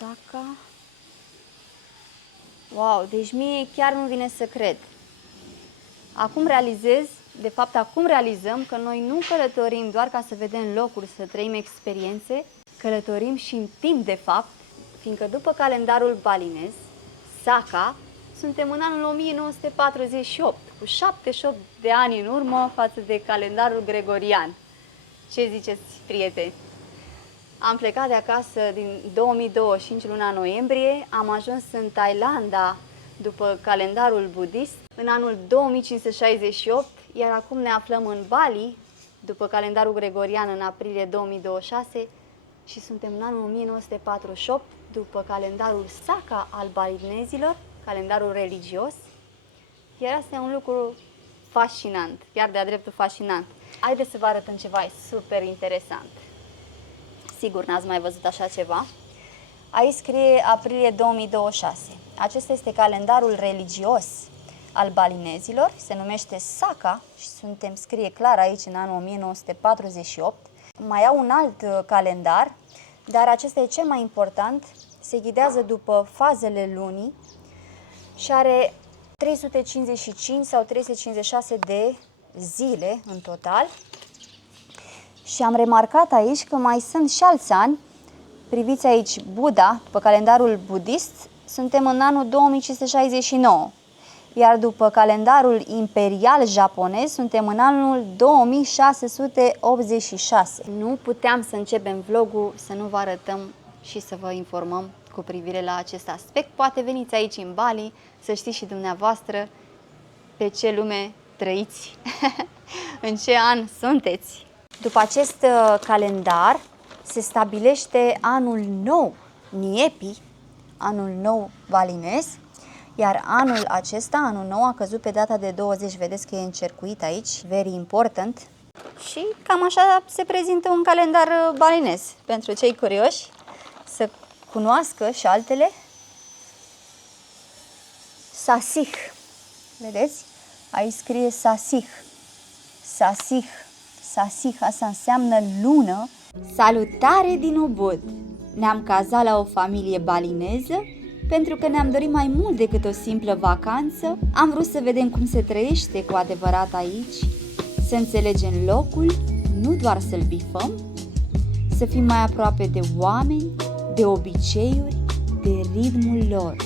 Osaka. Wow, deci mie chiar nu vine să cred. Acum realizăm că noi nu călătorim doar ca să vedem locuri, să trăim experiențe, călătorim și în timp de fapt, fiindcă după calendarul balinez, Saka, suntem în anul 1948, cu 78 de ani în urmă față de calendarul gregorian. Ce ziceți, prieteni? Am plecat de acasă din 2025, luna noiembrie, am ajuns în Thailanda după calendarul budist în anul 2568, iar acum ne aflăm în Bali după calendarul gregorian în aprilie 2026 și suntem în anul 1948 după calendarul Saka al balinezilor, calendarul religios. Iar asta e un lucru fascinant, chiar de-a dreptul fascinant. Haideți să vă arătăm ceva super interesant. Sigur, n-ați mai văzut așa ceva. Aici scrie aprilie 2026. Acesta este calendarul religios al balinezilor, se numește Saka și scrie clar aici în anul 1948. Mai au un alt calendar, dar acesta e cel mai important, se ghidează după fazele lunii și are 355 sau 356 de zile în total. Și am remarcat aici că mai sunt și alți ani. Priviți aici Buddha, după calendarul budist, suntem în anul 2569. Iar după calendarul imperial japonez, suntem în anul 2686. Nu puteam să începem vlogul să nu vă arătăm și să vă informăm cu privire la acest aspect. Poate veniți aici în Bali să știți și dumneavoastră pe ce lume trăiți, în ce an sunteți. După acest calendar se stabilește anul nou Niepi, anul nou balinez, iar anul acesta, anul nou, a căzut pe data de 20, vedeți că e încercuit aici, very important. Și cam așa se prezintă un calendar balinez pentru cei curioși să cunoască și altele. Sasih, vedeți? Aici scrie Sasih, Sasih. Sasih, asta înseamnă lună. Salutare din Ubud! Ne-am cazat la o familie balineză pentru că ne-am dorit mai mult decât o simplă vacanță. Am vrut să vedem cum se trăiește cu adevărat aici, să înțelegem locul, nu doar să-l bifăm, să fim mai aproape de oameni, de obiceiuri, de ritmul lor.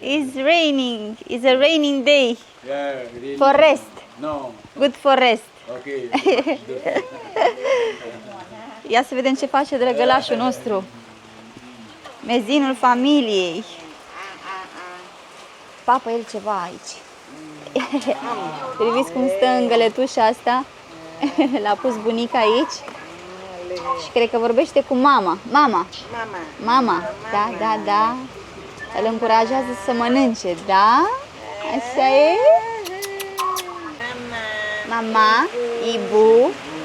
It's raining. It's a raining day. Yeah, really. For rest. No. Good for rest. Okay. Ia să vedem ce face drăgălașul nostru. Mezinul familiei. Papă el ceva aici. Priviți cum stă în găletușa asta. L-a pus bunica aici. Și cred că vorbește cu mama. Mama. Mama. Da, da, da. Îl încurajează să mănânce, da? Așa e? Mama, Ibu.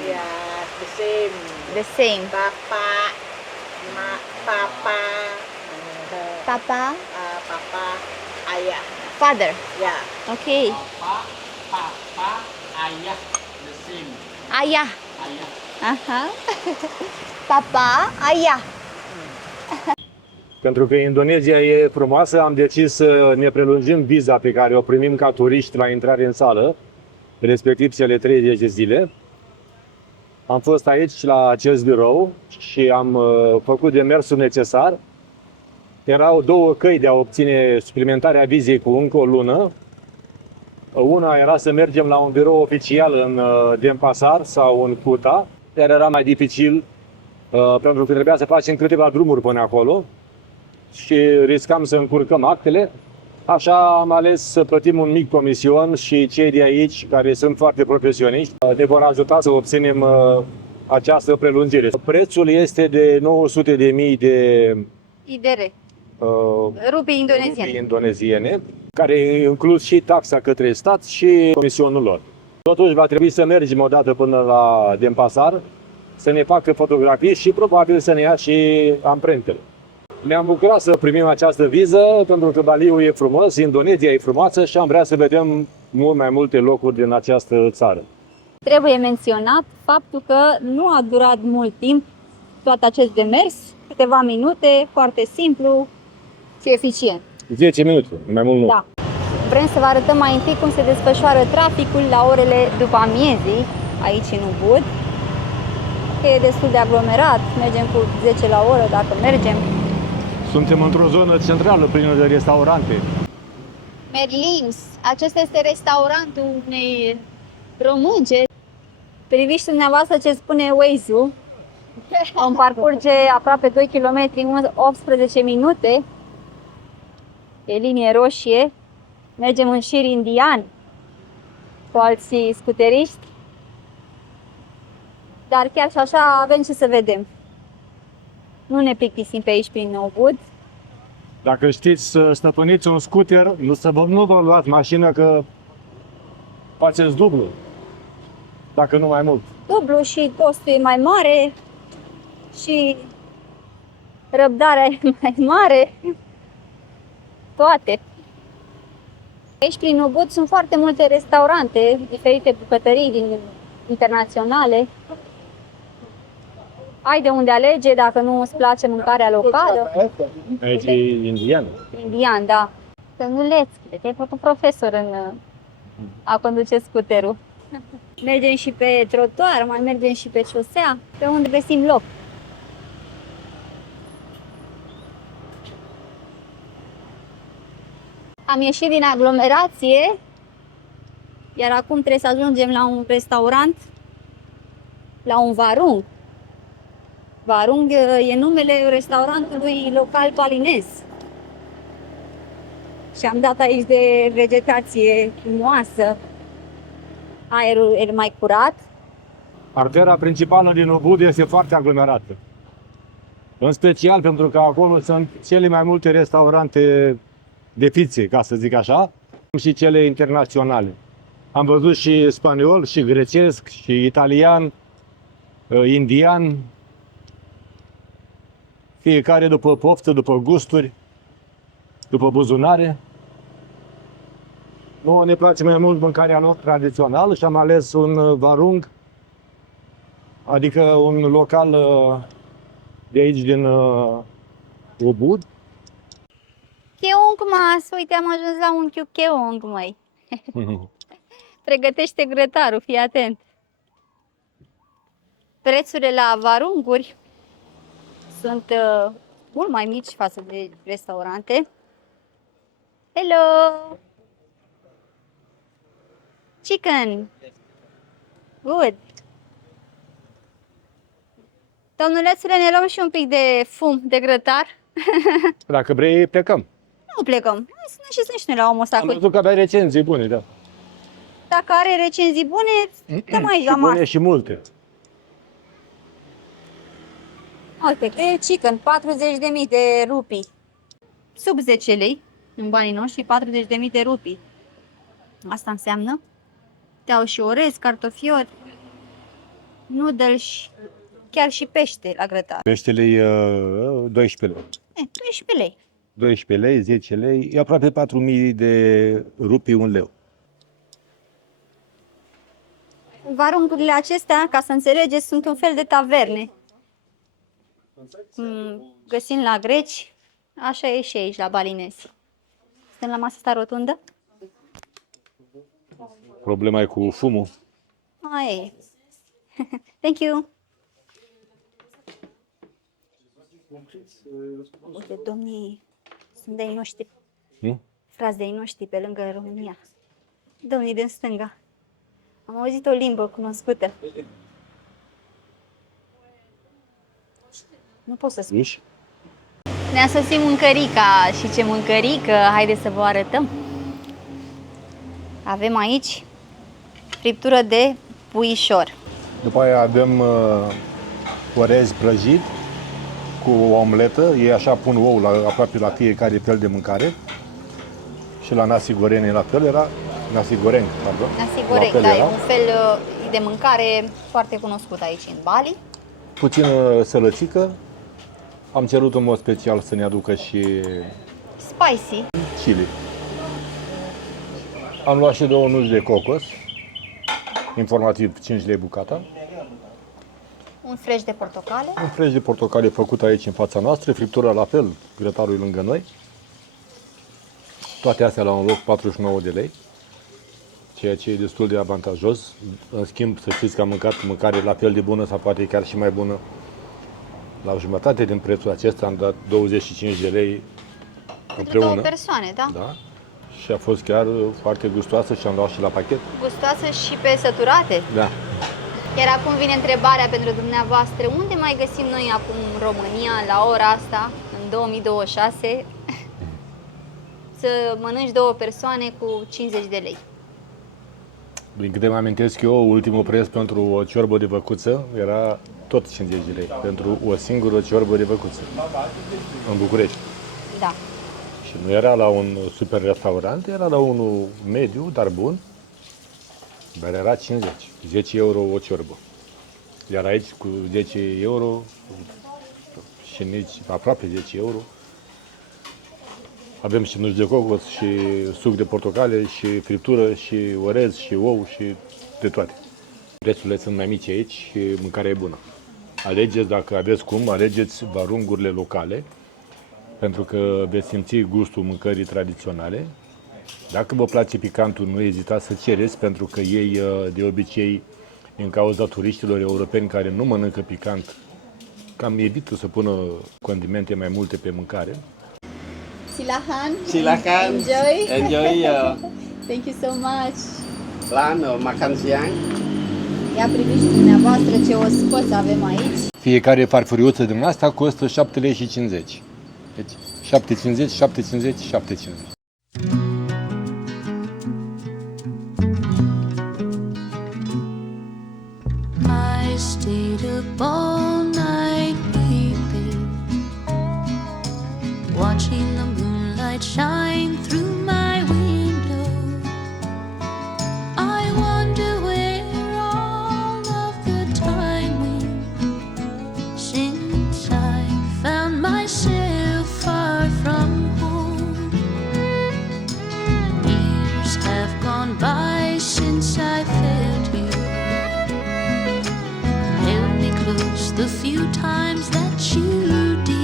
Yeah, the same. The same. Papa, papa, Papa, papa, ayah. father. Yeah. Ok. Papa, ayah, the same. Aya. Ayah. Aha. Papa, aya. Pentru că Indonezia e frumoasă, am decis să ne prelungim viza pe care o primim ca turiști la intrare în sală, respectiv cele 30 de zile. Am fost aici la acest birou și am făcut demersul necesar. Erau două căi de a obține suplimentarea vizei cu încă o lună. Una era să mergem la un birou oficial în Denpasar sau în Kuta, iar era mai dificil pentru că trebuia să facem câteva drumuri până acolo și riscam să încurcăm actele. Așa am ales să plătim un mic comision și cei de aici, care sunt foarte profesioniști, ne vor ajuta să obținem această prelungire. Prețul este de 900.000 de IDR. Rupii indoneziene, care inclus și taxa către stat și comisionul lor. Totuși va trebui să mergem o dată până la Denpasar, să ne facă fotografii și probabil să ne ia și amprentele. Ne-am bucurat să primim această viză pentru că Baliul e frumos, Indonezia e frumoasă și am vrea să vedem mult mai multe locuri din această țară. Trebuie menționat faptul că nu a durat mult timp tot acest demers, câteva minute, foarte simplu și eficient. 10 minute, mai mult nu. Da. Vrem să vă arătăm mai întâi cum se desfășoară traficul la orele după amiezii, aici în Ubud. E destul de aglomerat, mergem cu 10 la oră dacă mergem. Suntem într-o zonă centrală plină de restaurante. Merlins, acesta este restaurantul unei românce. Priviți dumneavoastră ce spune Waze-ul. Vom parcurge aproape 2 km în 18 minute. E linie roșie. Mergem în șir indian cu alții scuteriști. Dar chiar și așa avem ce să vedem. Nu ne plictisim pe aici prin Ubud. Dacă știți să stăpâniți un scooter, nu vă luați mașină că faceți dublu, dacă nu mai mult. Dublu și costul e mai mare și răbdarea e mai mare. Toate. Aici prin Ubud sunt foarte multe restaurante, diferite bucătării internaționale. Ai de unde alege dacă nu îți place mâncarea locală. Aici e indian. Indian, da. Stănuleț, te-ai făcut profesor în a conduce scuterul. Mergem și pe trotuar, mai mergem și pe șosea, pe unde găsim loc. Am ieșit din aglomerație, iar acum trebuie să ajungem la un restaurant, la un varung. Varung e numele restaurantului local balinez. Și am dat aici de vegetație frumoasă, aerul e mai curat. Artera principală din Ubud este foarte aglomerată. În special pentru că acolo sunt cele mai multe restaurante de pizze, ca să zic așa, și cele internaționale. Am văzut și spaniol, și grecesc, și italian, indian, fiecare după poftă, după gusturi, după buzunare. Nouă ne place mai mult mâncarea lor tradițională și am ales un varung, adică un local de aici din Ubud. Cheong mas, uite am ajuns la unchiul Cheong, măi. Pregătește grătarul, fii atent. Prețurile la varunguri sunt mult mai mici față de restaurante. Hello! Chicken! Good! Domnulețule, ne luăm și un pic de fum de grătar. Dacă vrei, plecăm. Nu plecăm. Hai să ne și să ne la omul ăsta. Am văzut că avea recenzii bune, da. Dacă are recenzii bune, stăm aici la Și bune masă. și multe. Uite, că e chicken, 40.000 de rupii. Sub 10 lei, în banii noștri, 40.000 de rupii. Asta înseamnă. Te-au și orez, cartofiori, noodles, chiar și pește la grătar. Peștele e 12 lei. 12 lei. 12 lei, 10 lei, e aproape 4.000 de rupii, 1 leu. Varungurile acestea, ca să înțelegeți, sunt un fel de taverne. Găsim la greci, așa e și aici, la balinezi. Suntem la masa asta rotundă? Problema e cu fumul. Aia e. Thank you. Uite, domnii sunt de-ai noștri. Frați de-ai noștri pe lângă România. Domnii din stânga. Am auzit o limbă cunoscută. Nu pot să spun. Nici? Ne-a sosit mâncărica și ce mâncărică, haideți să vă arătăm. Avem aici friptură de puișor. După aia avem orez prăjit cu o omletă. Ei așa pun ou aproape la fiecare fel de mâncare. Și la nasi goreng la fel era. Nasi goreng, pardon. Nasi goreng, da, e un fel de mâncare foarte cunoscut aici în Bali. Puțină sălățică. Am cerut în mod special să ne aducă și Spicy. chili. Am luat și 2 nuci de cocos, informativ 5 lei bucata. Un fresh de portocale. Un fresh de portocale făcut aici în fața noastră, friptura la fel, grătarul lângă noi. Toate astea la un loc 49 de lei, ceea ce e destul de avantajos. În schimb, să știți că am mâncat mâncare la fel de bună sau poate chiar și mai bună. La o jumătate din prețul acesta am dat 25 de lei Pentru împreună. 2 persoane, da? Da? Și a fost chiar foarte gustoasă și am luat și la pachet. Gustoasă și pe săturate. Da. Iar acum vine întrebarea pentru dumneavoastră. Unde mai găsim noi acum în România, la ora asta, în 2026, să mănânci 2 persoane cu 50 de lei? Din câte mă amintesc eu, ultimul preț pentru o ciorbă de văcuță era tot 50 de lei. Pentru o singură ciorbă de văcuță. În București. Da. Și nu era la un super restaurant, era la unul mediu, dar bun. Dar era 50. 10 euro o ciorbă. Iar aici cu 10 euro și nici aproape 10 euro avem și nuci de cocos și suc de portocale și friptură și orez și ou și de toate. Prețurile sunt mai mici aici și mâncarea e bună. Alegeți, dacă aveți cum, alegeți barungurile locale, pentru că veți simți gustul mâncării tradiționale. Dacă vă place picantul, nu ezitați să cereți, pentru că ei, de obicei, din cauza turiștilor europeni care nu mănâncă picant, cam evită să pună condimente mai multe pe mâncare. Silahan. Silakan. Enjoy. Enjoy Thank you so much. plan makan siang. Ia priviți dumneavoastră ce ospăți avem aici. Fiecare farfuriuță din asta costă 7 lei și 50. Deci 7,50, 7,50, 7,50. I stayed up all night weeping, watching the moonlight shine through my window. I wonder where all of the time went since I found myself far from home. Years have gone by since I felt you. Held me close the few times that you did.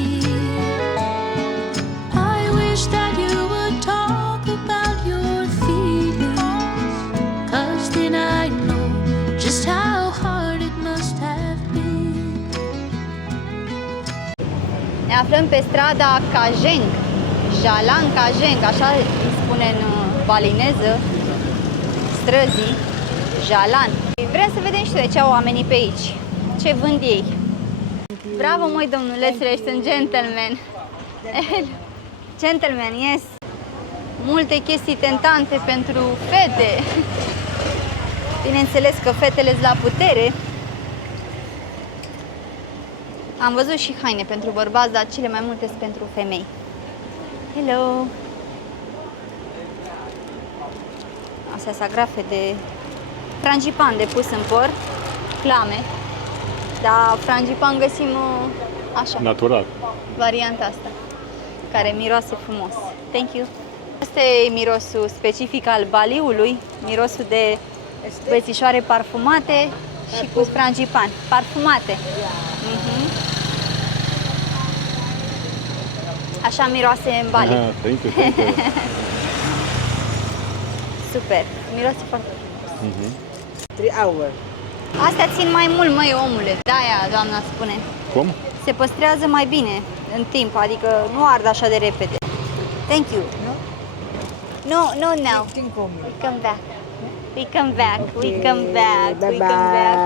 I wish that you would talk about your feelings, 'cause then I know just how hard it must have been. Ne aflăm pe strada Cajeng, Jalan Cajeng, așa îi spune în balineză, străzii Jalan. Vrem să vedem și noi ce au oamenii pe aici, ce vând ei. Bravo, măi, domnulețule, ești un gentleman. Gentleman, yes. Multe chestii tentante pentru fete. Bineînțeles că fetele-s la putere. Am văzut și haine pentru bărbați, dar cele mai multe sunt pentru femei. Hello! Astea sunt agrafe de frangipan de pus în păr, clame. Dar frangipan găsim așa, Natural. varianta asta, care miroase frumos. Thank you! Asta e mirosul specific al Baliului, mirosul de băiețișoare parfumate și cu frangipan. Parfumate! Mhm. Așa miroase în Bali. Aha, thank you, thank you. Super! Miroase foarte frumos. 3 hours. Astea țin mai mult, măi, omule. De-aia doamna spune. Cum? Se păstrează mai bine în timp, adică nu ard așa de repede. Thank you. No, no, now. We come back. We come back. We come back. We come back.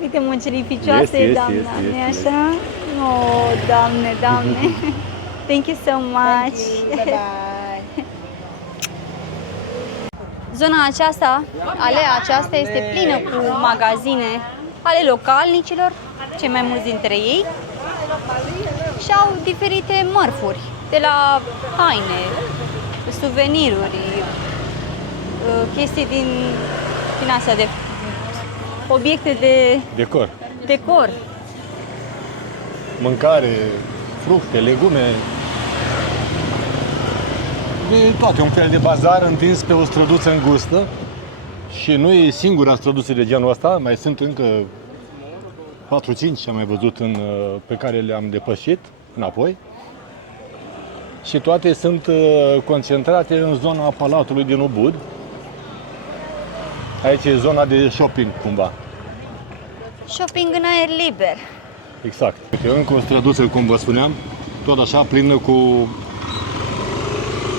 Uite muncerificioasă e Yes, doamna, yes, yes, nu-i yes. așa? Oh, doamne, doamne. Thank you so much. Bye-bye. Zona aceasta, alea aceasta este plină cu magazine ale localnicilor, cei mai mulți dintre ei, și au diferite mărfuri, de la haine, suveniruri, chestii din astea de obiecte de Decor. decor. Mâncare, fructe, legume. De toate, un fel de bazar întins pe o străduță îngustă și nu e singura străduță de genul ăsta, mai sunt încă 4-5 am mai văzut pe care le-am depășit înapoi. Și toate sunt concentrate în zona Palatului din Ubud. Aici e zona de shopping, cumva. Shopping în aer liber. Exact. Uite, încă o străduță, cum vă spuneam, tot așa plină cu,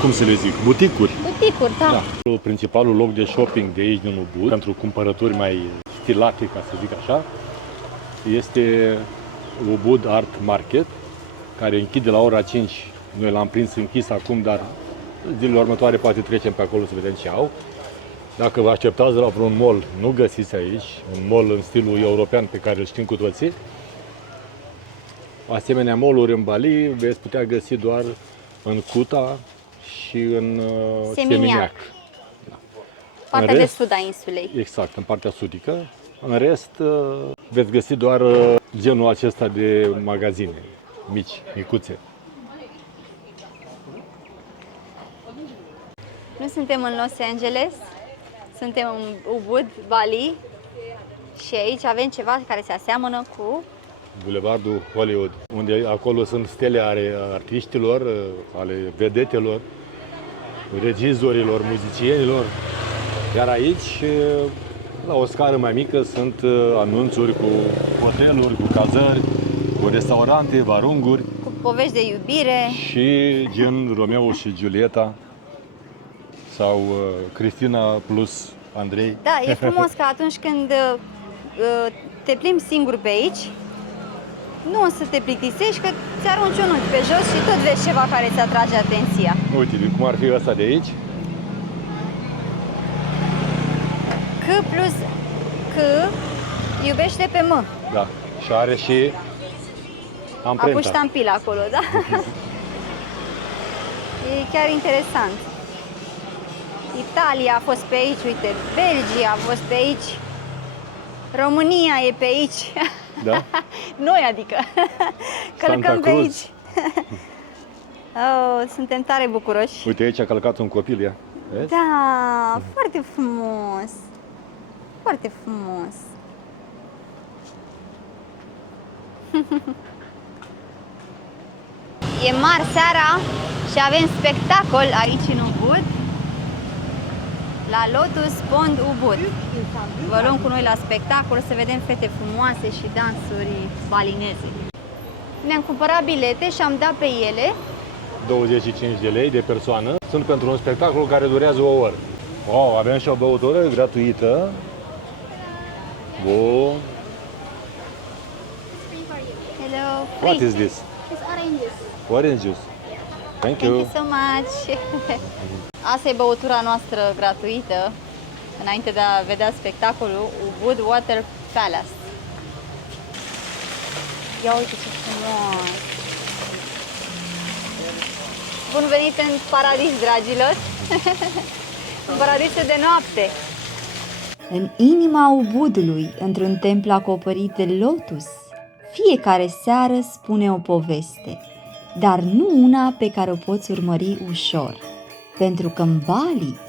cum să le zic, buticuri. Buticuri, da. Da. Principalul loc de shopping de aici din Ubud, pentru cumpărături mai stilate, ca să zic așa, este Ubud Art Market, care închide la ora 5. Noi l-am prins închis acum, dar zilele următoare poate trecem pe acolo să vedem ce au. Dacă vă așteptați la vreun mall, nu găsiți aici, un mall în stilul european pe care îl știm cu toții. Asemenea mall-uri în Bali veți putea găsi doar în Kuta și în Seminyak. Da. Partea de sud a insulei. Exact, în partea sudică. În rest, veți găsi doar genul acesta de magazine mici, micuțe. Nu suntem în Los Angeles, suntem în Ubud, Bali și aici avem ceva care se aseamănă cu... Bulevardul Hollywood, unde acolo sunt stele ale artiștilor, ale vedetelor, regizorilor, muzicienilor. Iar aici, la o scară mai mică, sunt anunțuri cu hoteluri, cu cazări, cu restaurante, varunguri. Cu povești de iubire. Și gen Romeo și Giulietta sau Cristina plus Andrei. Da, e frumos că atunci când te plimbi singur pe aici, nu o să te plictisești, că ți arunci un unghi pe jos și tot vezi ceva care îți atrage atenția. Uite, cum ar fi ăsta de aici? C plus C iubește pe M. Da, și are și A amprenta. pus ștampila acolo, da? E chiar interesant. Italia a fost pe aici, uite, Belgia a fost pe aici, România e pe aici. Da? Noi, adică, călcăm Santa pe Cruz. aici. Oh, suntem tare bucuroși. Uite, aici a călcat un copil, ia. Vezi? Da, foarte frumos. Foarte frumos. E mari seara și avem spectacol aici în Ubud, la Lotus Pond Ubud. Vă luăm cu noi la spectacol să vedem fete frumoase și dansuri balineze. Ne-am cumpărat bilete și am dat pe ele. 25 de lei de persoană. Sunt pentru un spectacol care durează o oră. Wow, avem și o băutură gratuită. Bun. Hello. What is this? It's oranges. Orange juice. Thank Thank you. you so much. Asta e băutura noastră gratuită înainte de a vedea spectacolul Ubud Water Palace. Ia uite ce frumos! Bun venit în paradis, dragilor! În paradisul de noapte! În inima Ubudului, într-un templu acoperit de lotus, fiecare seară spune o poveste, dar nu una pe care o poți urmări ușor. Pentru că în Bali,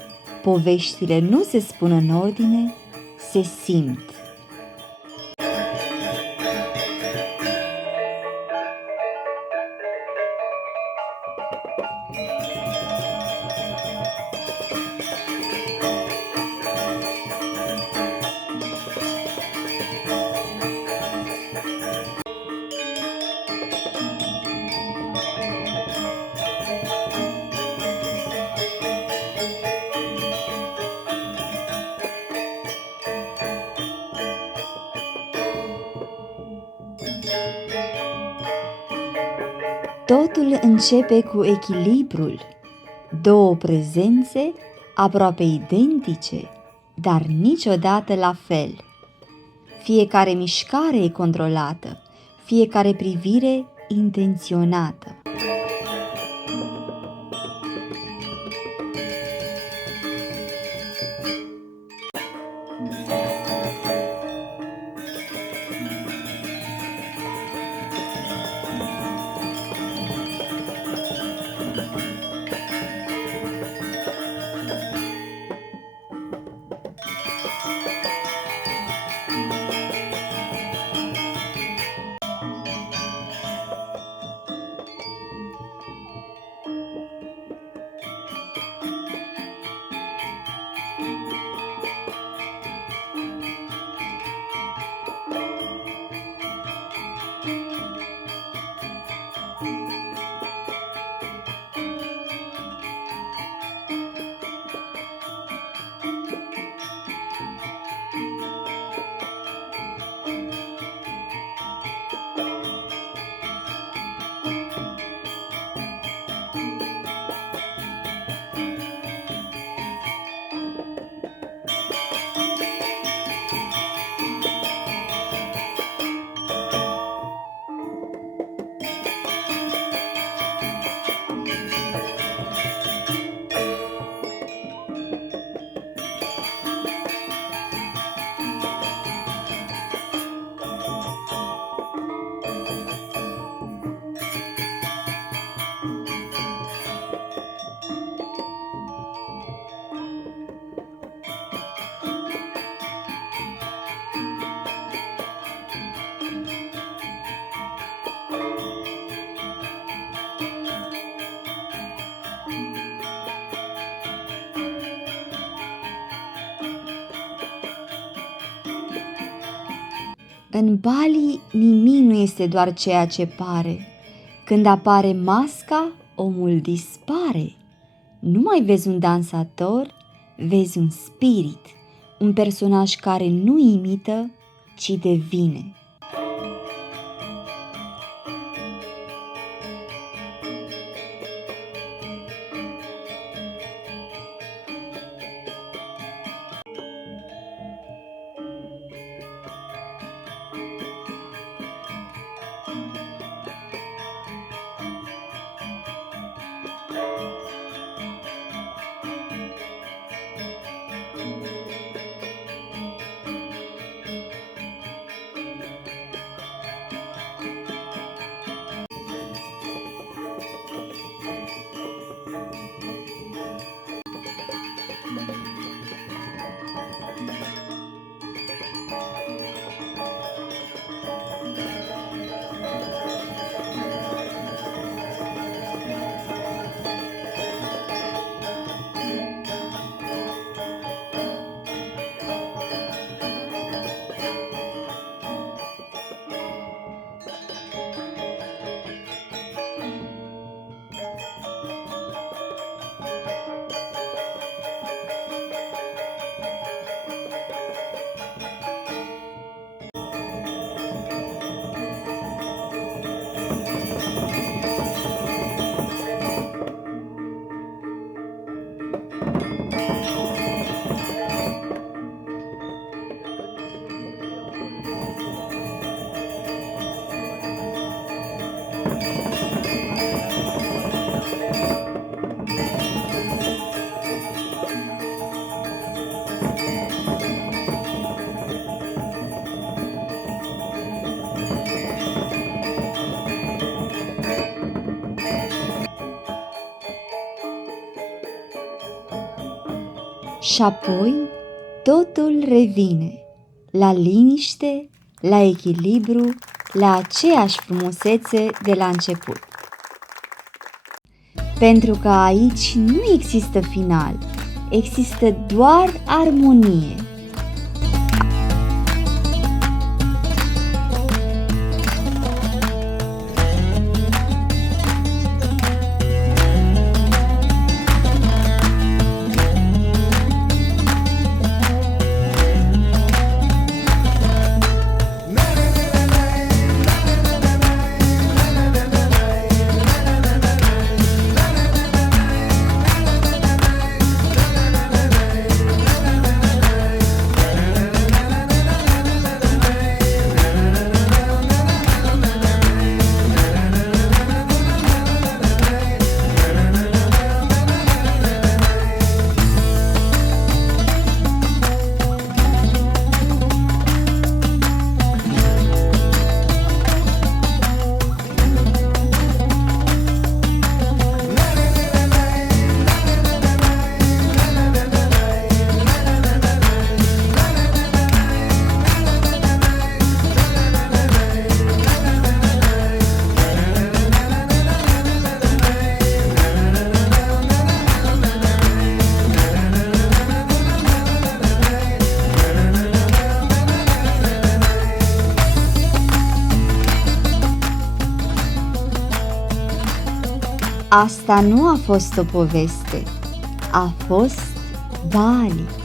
poveștile nu se spun în ordine, se simt. Totul începe cu echilibrul. Două prezențe aproape identice, dar niciodată la fel. Fiecare mișcare e controlată, fiecare privire intenționată. În Bali nimic nu este doar ceea ce pare. Când apare masca, omul dispare. Nu mai vezi un dansator, vezi un spirit, un personaj care nu imită, ci devine. Și apoi totul revine la liniște, la echilibru, la aceeași frumusețe de la început. Pentru că aici nu există final, există doar armonie. Asta nu a fost o poveste, a fost Bali.